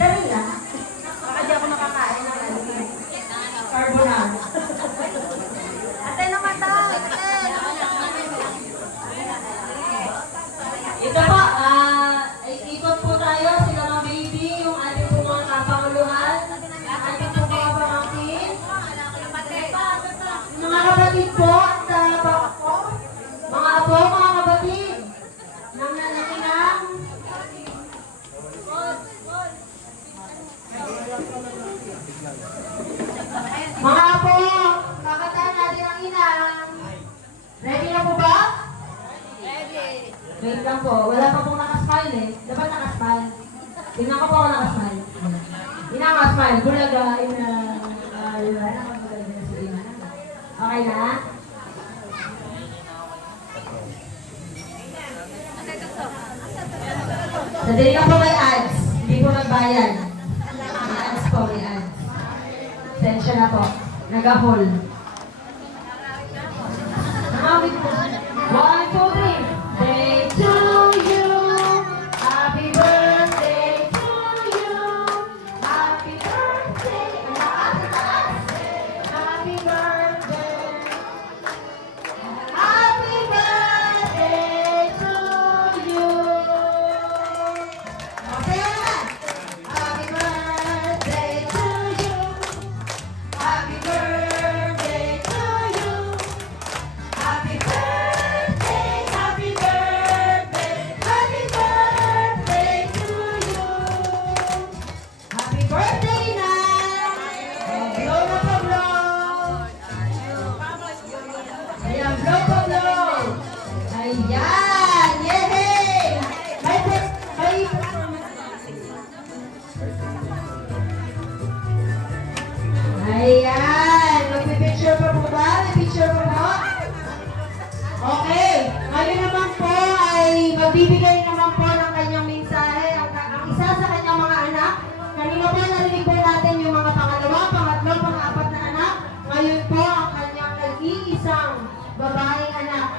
Dali lang. Baka di ako makakain ng carbonara. Ate na mata! Ito po, ikot po tayo, sila mga baby, yung ating po mga kapanguluhan, ating po mga pamangkin, mga kapatid po, at mga apo, mga kapatid, nang nanakinang, mga apo, kakataan natin ang inang. Ready na po ba? Wait lang po, wala pa pong nakasmile eh. Dapat nakasmile. Tingnan ko po ako nakasmile. Ina nakasmile, bulaga, ina, diba? Nakabulaga na si Ina. Okay na? Sadali ka po may ads. Hindi po nagbayad. May ads po, may ads. Sensya na po. Nag-ahol. Nakawit po. 1, 2, 3. Day to you, happy birthday to you, happy birthday, happy birthday, happy birthday to you. Okay na? Happy birthday to you, happy birthday to you, happy birthday, happy birthday, happy birthday to you. Happy birthday na! Blow na pa blow! Ayan, blow pa blow! Ayan! Yay! May ayan! Magpipicture pa po ba? May picture pa po? Okay. Ngayon naman po ay magbibigay naman po ng kanyang mensahe ang isa sa kanyang mga anak. Kanina po narinig po natin yung mga pangalawa, pangatlo, pang-apat na anak. Ngayon po ang kanyang nag-iisang babaeng anak.